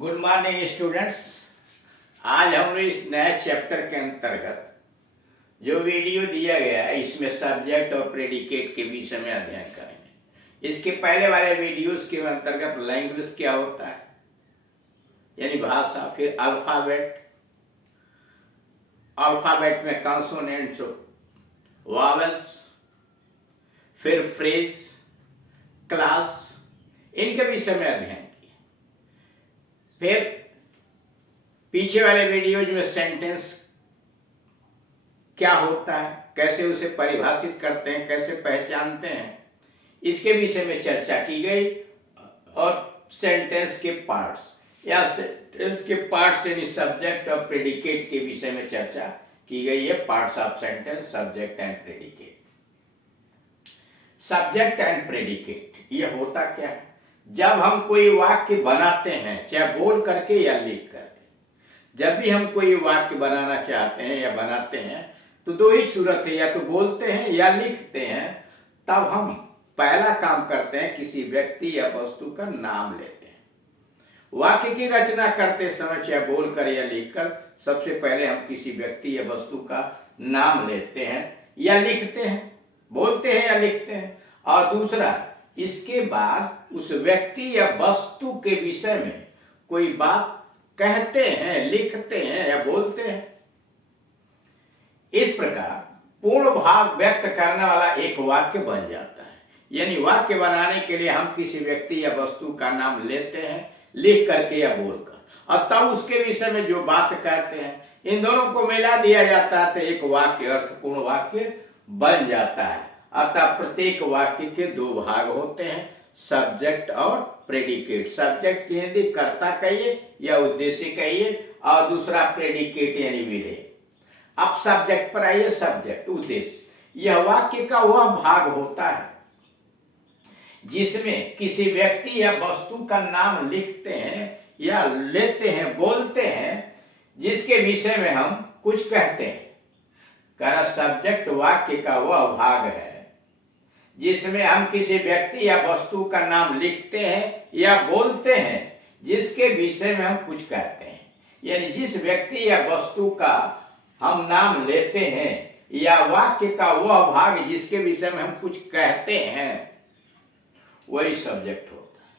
Good morning students. आज हम इस नए चैप्टर के अंतर्गत जो वीडियो दिया गया है इसमें सब्जेक्ट और प्रेडिकेट के विषय में अध्ययन करेंगे। इसके पहले वाले वीडियोस के अंतर्गत लैंग्वेज क्या होता है यानी भाषा, फिर अल्फाबेट में कॉन्सोनेंट्स, वॉवेल्स, फिर फ्रेज, क्लास, इनके विषय में अध्ययन किया। फिर पीछे वाले वीडियोज में सेंटेंस क्या होता है, कैसे उसे परिभाषित करते हैं, कैसे पहचानते हैं, इसके विषय में चर्चा की गई। और सेंटेंस के पार्ट्स या सेंटेंस के पार्ट्स यानी सब्जेक्ट और प्रेडिकेट के विषय में चर्चा की गई है। Parts of sentence, subject and predicate. Subject and predicate ये होता क्या है? जब हम कोई वाक्य बनाते हैं, चाहे बोल करके या लिख करके, जब भी हम कोई वाक्य बनाना चाहते हैं या बनाते हैं तो दो ही सूरत है, या तो बोलते हैं या लिखते हैं। तब हम पहला काम करते हैं, किसी व्यक्ति या वस्तु का नाम लेते हैं। वाक्य की रचना करते समय चाहे बोलकर या लिखकर, सबसे पहले हम किसी व्यक्ति या वस्तु का नाम लेते हैं या लिखते हैं, बोलते हैं या लिखते हैं। और दूसरा, इसके बाद उस व्यक्ति या वस्तु के विषय में कोई बात कहते हैं, लिखते हैं या बोलते हैं। इस प्रकार पूर्ण भाव व्यक्त करने वाला एक वाक्य बन जाता है। यानी वाक्य बनाने के लिए हम किसी व्यक्ति या वस्तु का नाम लेते हैं, लिख करके या बोलकर, और तब उसके विषय में जो बात कहते हैं, इन दोनों को मिला दिया जाता है तो एक वाक्य अर्थपूर्ण वाक्य बन जाता है। अतः प्रत्येक वाक्य के दो भाग होते हैं, सब्जेक्ट और प्रेडिकेट। सब्जेक्ट की हिंदी कर्ता कहिए या उद्देश्य कहिए, और दूसरा प्रेडिकेट यानी विधेय। अब सब्जेक्ट पर आइए। सब्जेक्ट, उद्देश्य, यह वाक्य का वह भाग होता है जिसमें किसी व्यक्ति या वस्तु का नाम लिखते हैं या लेते हैं, बोलते हैं, जिसके विषय में हम कुछ कहते हैं। सब्जेक्ट वाक्य का वह भाग है जिसमें हम किसी व्यक्ति या वस्तु का नाम लिखते हैं या बोलते हैं, जिसके विषय में हम कुछ कहते हैं। यानी जिस व्यक्ति या वस्तु का हम नाम लेते हैं या वाक्य का वह भाग जिसके विषय में हम कुछ कहते हैं, वही सब्जेक्ट होता है।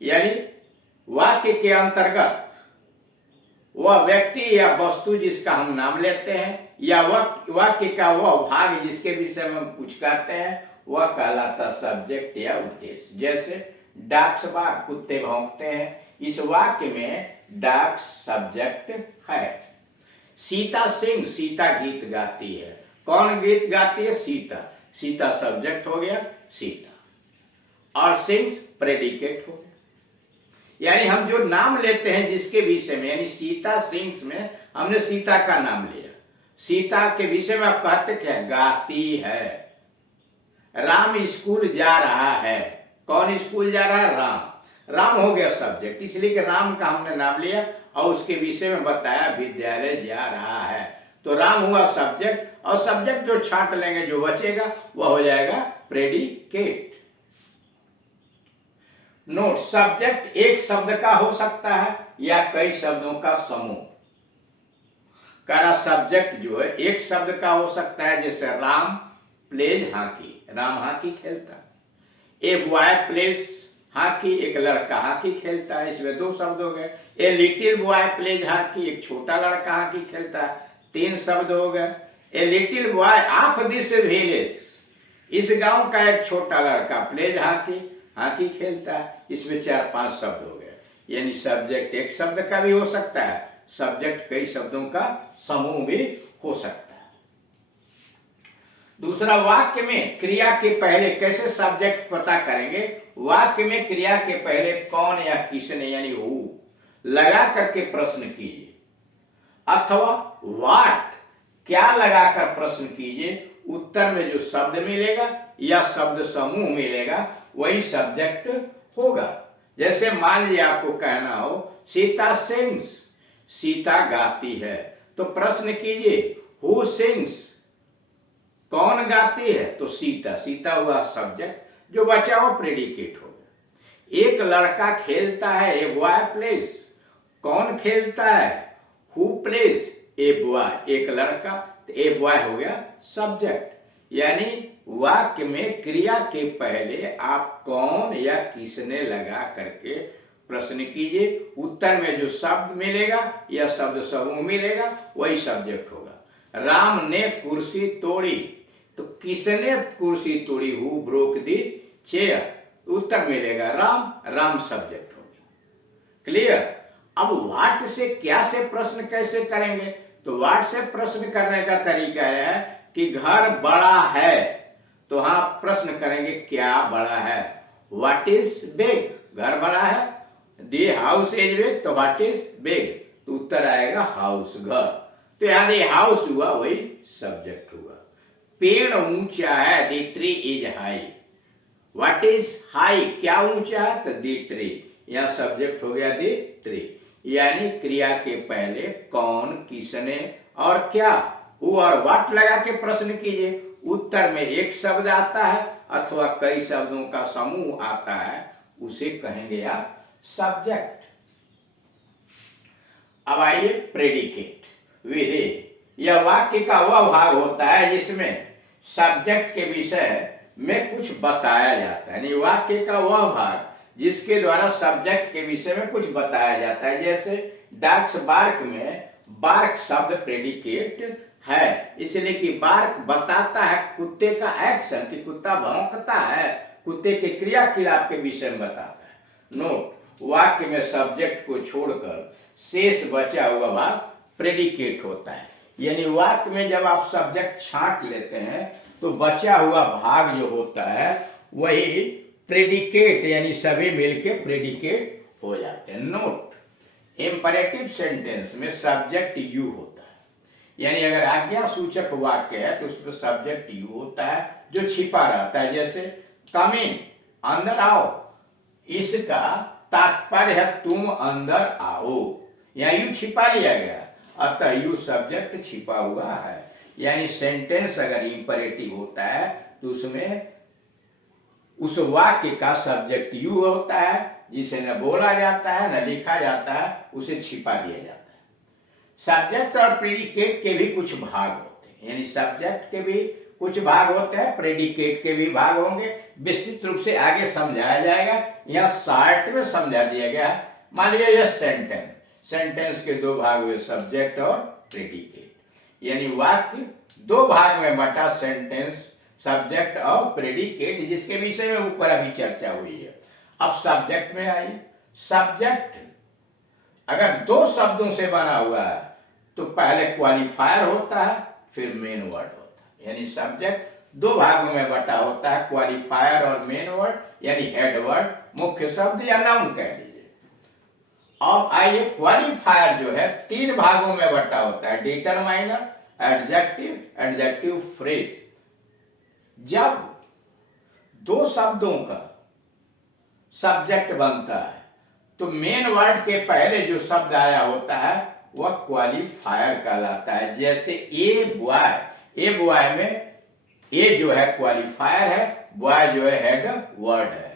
यानी वाक्य के अंतर्गत वह व्यक्ति या वस्तु जिसका हम नाम लेते हैं या वाक्य का वह भाग जिसके विषय में हम कुछ कहते हैं, वह कहलाता सब्जेक्ट या उद्देश्य। जैसे डॉग्स बार्क, कुत्ते भौंकते हैं, इस वाक्य में डॉग्स सब्जेक्ट है। सीता सिंग, सीता गीत गाती है। कौन गीत गाती है? सीता। सीता सब्जेक्ट हो गया, सीता, और सिंग्स प्रेडिकेट हो गया। यानी हम जो नाम लेते हैं जिसके विषय में, यानी सीता सिंग्स में हमने सीता का नाम लिया, सीता के विषय में आप कहते क्या? गाती है। राम स्कूल जा रहा है। कौन स्कूल जा रहा है? राम। राम हो गया सब्जेक्ट, इसलिए कि राम का हमने नाम लिया और उसके विषय में बताया विद्यालय जा रहा है, तो राम हुआ सब्जेक्ट, और सब्जेक्ट जो छांट लेंगे, जो बचेगा वह हो जाएगा प्रेडिकेट। नोट, सब्जेक्ट एक शब्द का हो सकता है या कई शब्दों का समूह। सब्जेक्ट जो है एक शब्द का हो सकता है, जैसे Ram plays hockey, Ram hockey खेलता। ए बॉय प्लेज हॉकी, एक लड़का हॉकी खेलता है, इसमें दो शब्द हो गए। ए लिटिल बॉय प्लेज हॉकी, एक छोटा लड़का हॉकी खेलता है, तीन शब्द हो गए। ए little boy of this village, इस गांव का एक छोटा लड़का प्लेज हॉकी, हॉकी खेलता है, इसमें चार पांच शब्द हो गए। यानी सब्जेक्ट एक शब्द का भी हो सकता है, सब्जेक्ट कई शब्दों का समूह भी हो सकता है। दूसरा, वाक्य में क्रिया के पहले कैसे सब्जेक्ट पता करेंगे? वाक्य में क्रिया के पहले कौन या किसने यानी हु लगा करके प्रश्न कीजिए, अथवा व्हाट क्या लगाकर प्रश्न कीजिए। उत्तर में जो शब्द मिलेगा या शब्द समूह मिलेगा वही सब्जेक्ट होगा। जैसे मान लीजिए आपको कहना हो सीता सिंग्स, सीता गाती है, तो प्रश्न कीजिए हु सिंग्स, कौन गाती है? तो सीता। सीता हुआ सब्जेक्ट, जो बचा वो प्रेडिकेट हो गया। एक लड़का खेलता है, ए बॉय प्लेज। कौन खेलता है? Who plays? ए बॉय, एक लड़का। तो ए बॉय हो गया सब्जेक्ट। यानी वाक्य में क्रिया के पहले आप कौन या किसने लगा करके प्रश्न कीजिए। उत्तर में जो शब्द मिलेगा या शब्द समूह मिलेगा वही सब्जेक्ट होगा। राम ने कुर्सी तोड़ी, तो किसने कुर्सी तोड़ी? Who broke the chair. उत्तर मिलेगा राम, राम सब्जेक्ट हो गया। क्लियर? अब व्हाट से क्या से प्रश्न कैसे करेंगे? तो व्हाट से प्रश्न करने का तरीका है कि घर बड़ा है, तो हाँ प्रश्न करेंगे क्या बड़ा है? What is big? घर बड़ा है। दी हाउस इज बिग, तो व्हाट इज बिग? तो उत्तर आएगा हाउस, घर। तो यहां दी हाउस हुआ वही सब्जेक्ट हुआ। पेड़ ऊंचा है, दी tree is high. What is high? क्या ऊंचा है? तो दी ट्री। यहां सब्जेक्ट हो गया दी ट्री। यानी क्रिया के पहले कौन, किसने और क्या, वो और व्हाट लगा के प्रश्न कीजिए। उत्तर में एक शब्द आता है अथवा कई शब्दों का समूह आता है, उसे कहेंगे आप सब्जेक्ट। अब आइए प्रेडिकेट विधेय। यह वाक्य का वह भाग होता है जिसमें सब्जेक्ट के विषय में कुछ बताया जाता है। यानी वाक्य का वह भाग जिसके द्वारा सब्जेक्ट के विषय में कुछ बताया जाता है। जैसे डॉग्स बार्क में बार्क शब्द प्रेडिकेट है, इसलिए कि बार्क बताता है कुत्ते का एक्शन, कि कुत्ता भौंकता है, कुत्ते के क्रियाकलाप के विषय में बताता है। नोट, वाक्य में सब्जेक्ट को छोड़कर शेष बचा हुआ भाग प्रेडिकेट होता है। यानी वाक्य में जब आप सब्जेक्ट छांट लेते हैं तो बचा हुआ भाग जो होता है वही प्रेडिकेट, यानी सभी मिलके प्रेडिकेट हो जाते हैं। नोट, इंपरेटिव सेंटेंस में सब्जेक्ट यू होता है। यानी अगर आज्ञा सूचक वाक्य है तो उसमें सब्जेक्ट यू होता है जो छिपा रहता है। जैसे कम इन, अंदर आओ, इसका तात्पर्य है तुम अंदर आओ। यहाँ यू छिपा लिया गया, अतः यू सब्जेक्ट छिपा हुआ है। यानी सेंटेंस अगर इंपरेटिव होता है तो उसमें उस वाक्य का सब्जेक्ट यू होता है, जिसे न बोला जाता है न लिखा जाता है, उसे छिपा दिया जाता है। सब्जेक्ट और प्रेडिकेट के भी कुछ भाग होते हैं। यानी सब्जेक्ट के भी कुछ भाग होते हैं, प्रेडिकेट के भी भाग होंगे। विस्तृत रूप से आगे समझाया जाएगा, यहाँ शार्ट में समझा दिया गया। मान लीजिए यह सेंटेंस, सेंटेंस के दो भाग हुए, सब्जेक्ट और प्रेडिकेट। यानी वाक्य दो भाग में बटा, सेंटेंस, सब्जेक्ट और प्रेडिकेट, जिसके विषय में ऊपर अभी चर्चा हुई है। अब सब्जेक्ट में आइए। सब्जेक्ट अगर दो शब्दों से बना हुआ है तो पहले क्वालिफायर होता है, फिर मेन वर्ड होता है। यानी सब्जेक्ट दो भागों में बटा होता है, क्वालिफायर और मेन वर्ड, यानी हेड वर्ड, मुख्य शब्द या नाउन कह लीजिए। अब आइए, क्वालिफायर जो है तीन भागों में बटा होता है, डिटरमाइनर, एडजेक्टिव, एडजेक्टिव फ्रेज। जब दो शब्दों का सब्जेक्ट बनता है तो मेन वर्ड के पहले जो शब्द आया होता है वह क्वालिफायर कहलाता है। जैसे ए बॉय, ए बॉय में ए जो है क्वालिफायर है, बॉय जो है हेड वर्ड है।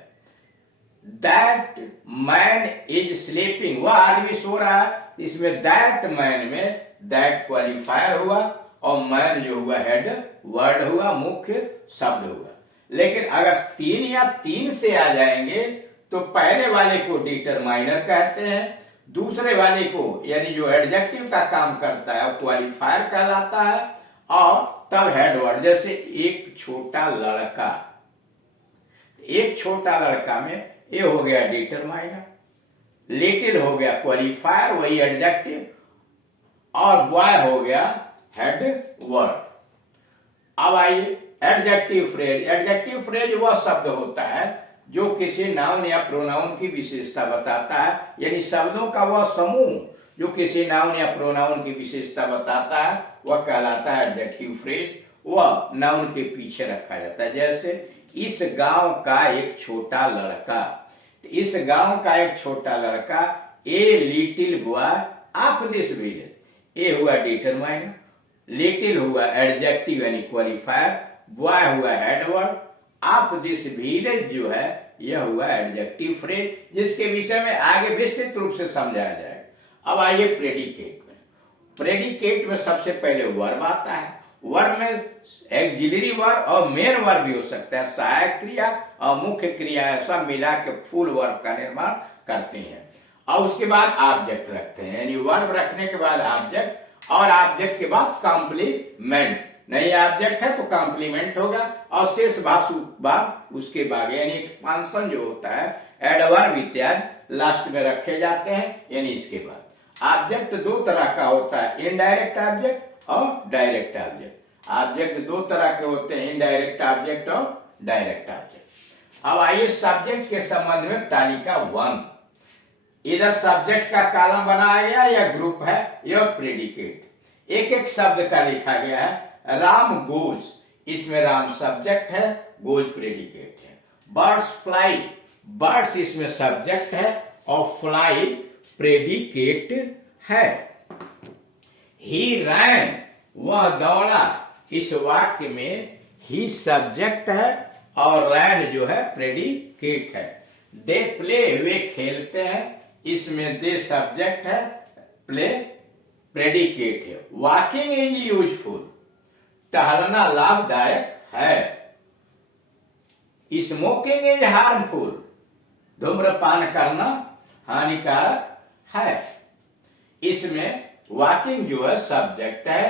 दैट मैन इज स्लीपिंग, वह आदमी सो रहा है, इसमें दैट मैन में दैट क्वालिफायर हुआ और मैन जो हुआ हेड वर्ड हुआ, मुख्य शब्द हुआ। लेकिन अगर तीन या तीन से आ जाएंगे तो पहले वाले को डिटरमाइनर कहते हैं, दूसरे वाले को यानी जो एडजेक्टिव का काम करता है क्वालिफायर कहलाता है, और तब हेड वर्ड। जैसे एक छोटा लड़का, एक छोटा लड़का में ए हो गया डिटरमाइनर, लिटिल हो गया क्वालिफायर वही एडजेक्टिव, और बॉय हो गया हेड वर्ड। अब आइए एडजेक्टिव फ्रेज। एडजेक्टिव फ्रेज वह शब्द होता है जो किसी नाउन या प्रोनाउन की विशेषता बताता है। यानी शब्दों का वह समूह जो किसी नाउन या प्रोनाउन की विशेषता बताता है वह कहलाता है एडजेक्टिव फ्रेज। वह नाउन के पीछे रखा जाता है। जैसे इस गांव का एक छोटा लड़का, इस गांव का एक छोटा लड़का, a little boy of this village. A हुआ डिटरमाइनर, लिटिल हुआ एडजेक्टिव यानी क्वालिफायर, बॉय हुआ हेडवर्ड, ऑफ दिस विलेज जो है यह हुआ एडजेक्टिव फ्रेज, जिसके विषय में आगे विस्तृत रूप से समझाया जाएगा। अब आइए प्रेडिकेट में। प्रेडिकेट में सबसे पहले वर्ब आता है। वर्ब में एक्सिलरी वर्ब और मेन वर्ब भी हो सकता है, सहायक क्रिया और मुख्य क्रिया सब मिला के फुल वर्ब का निर्माण करते हैं। और उसके बाद ऑब्जेक्ट रखते हैं, यानी वर्ब रखने के बाद ऑब्जेक्ट, और ऑब्जेक्ट के बाद कॉम्प्लीमेंट। नहीं ऑब्जेक्ट है तो कॉम्प्लीमेंट होगा, और शेष भाग उसके बाद, यानी एक्सपांशन जो होता है एडवर्ब इत्यादि लास्ट में रखे जाते हैं। यानी इसके बाद ऑब्जेक्ट दो तरह का होता है, इनडायरेक्ट ऑब्जेक्ट और डायरेक्ट ऑब्जेक्ट। ऑब्जेक्ट दो तरह के होते हैं, इनडायरेक्ट ऑब्जेक्ट और डायरेक्ट ऑब्जेक्ट। अब आइए सब्जेक्ट के संबंध में तालिका 1। इधर सब्जेक्ट का कॉलम बनाया गया या ग्रुप है, यह प्रेडिकेट। एक एक शब्द का लिखा गया है। राम गोज, इसमें राम सब्जेक्ट है, गोज प्रेडिकेट है। बर्ड्स फ्लाई, बर्ड्स इसमें सब्जेक्ट है और फ्लाई प्रेडिकेट है। ही रैन, वह दौड़ा, इस वाक्य में ही सब्जेक्ट है और रैन जो है प्रेडिकेट है। दे प्ले, वे खेलते हैं, इसमें दे सब्जेक्ट है, प्ले प्रेडिकेट है। वॉकिंग इज यूजफुल, टहलना लाभदायक है। स्मोकिंग इज हार्मफुल, धूम्रपान करना हानिकारक है। इसमें वॉकिंग जो है सब्जेक्ट है,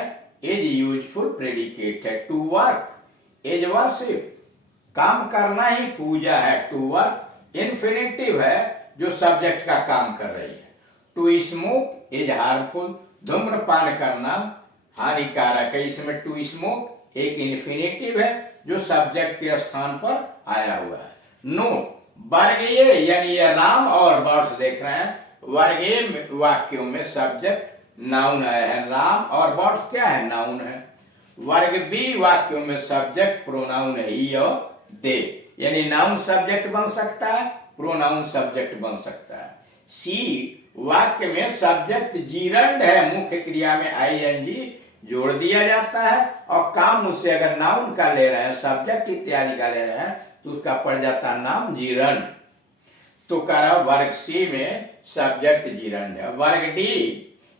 इज यूजफुल प्रेडिकेट है। टू वर्क इज वर्शिप, काम करना ही पूजा है। टू वर्क इन्फिनिटिव है जो सब्जेक्ट का काम कर रही है। टू स्मोक इज हार्मफुल, धूम्रपान करना हानिकारक है। इसमें टू स्मोक एक इन्फिनिटिव है जो सब्जेक्ट के स्थान पर आया हुआ है। नो, वर्गीय यानी ये राम और बर्ड्स देख रहे हैं, वर्गीय वाक्यों में सब्जेक्ट नाउन है। राम और बर्ड्स क्या है, नाउन है। वर्ग बी वाक्यों में सब्जेक्ट प्रोनाउन है, ही और दे, यानी नाउन सब्जेक्ट बन सकता है, प्रोनाउन सब्जेक्ट बन सकता है। सी वाक्य में सब्जेक्ट जीरंड है, मुख्य क्रिया में आईएनजी जोड़ दिया जाता है, और काम उससे अगर नाउन का ले रहे हैं, सब्जेक्ट इत्यादि का ले रहे हैं, तो उसका पड़ जाता नाम जीरंड। तो कह वर्ग सी में सब्जेक्ट जीरंड है। वर्ग डी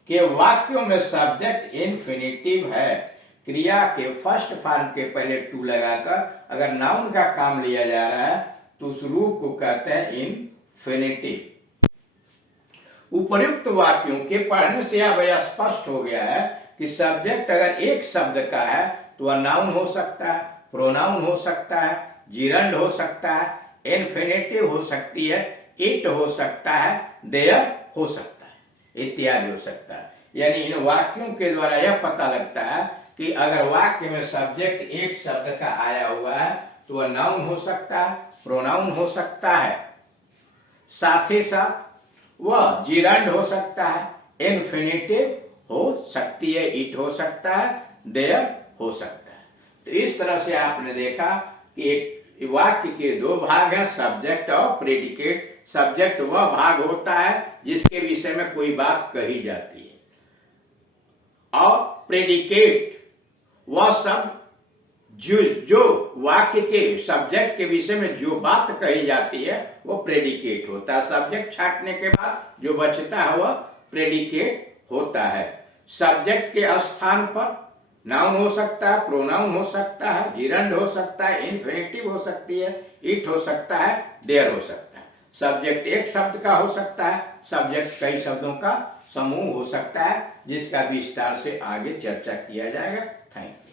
के वाक्यों में सब्जेक्ट इन्फिनिटिव है। क्रिया के फर्स्ट फॉर्म के पहले टू लगाकर अगर नाउन का काम लिया जा रहा है तो उस रूप को कहते हैं इन्फिनिटिव। उपर्युक्त वाक्यों के पढ़ने से अब यह स्पष्ट हो गया है कि सब्जेक्ट अगर एक शब्द का है तो वह नाउन हो सकता है, प्रोनाउन हो सकता है, जीरंड हो सकता है, इन्फिनिटिव हो सकती है, इट हो सकता है, देयर हो सकता है, इत्यादि हो सकता है। यानी इन वाक्यों के द्वारा यह पता लगता है कि अगर वाक्य में सब्जेक्ट एक शब्द का आया हुआ है तो वह नाउन हो सकता है, प्रोनाउन हो सकता है, साथ ही साथ वह जीरंड हो सकता है, इन्फिनिटिव हो सकती है, इट हो सकता है, देयर हो सकता है। तो इस तरह से आपने देखा कि एक वाक्य के दो भाग हैं, सब्जेक्ट और प्रेडिकेट। सब्जेक्ट वह भाग होता है जिसके विषय में कोई बात कही जाती है, और प्रेडिकेट वह शब्द जो वाक्य के सब्जेक्ट के विषय में जो बात कही जाती है वो प्रेडिकेट होता है। सब्जेक्ट छांटने के बाद जो बचता है वह प्रेडिकेट होता है। सब्जेक्ट के स्थान पर नाउन हो सकता है, प्रोनाउन हो सकता है, जीरंड हो सकता है, इन्फिनिटिव हो सकती है, इट हो सकता है, देयर हो सकता है। सब्जेक्ट एक शब्द का हो सकता है, सब्जेक्ट कई शब्दों का समूह हो सकता है, जिसका विस्तार से आगे चर्चा किया जाएगा। Thank you.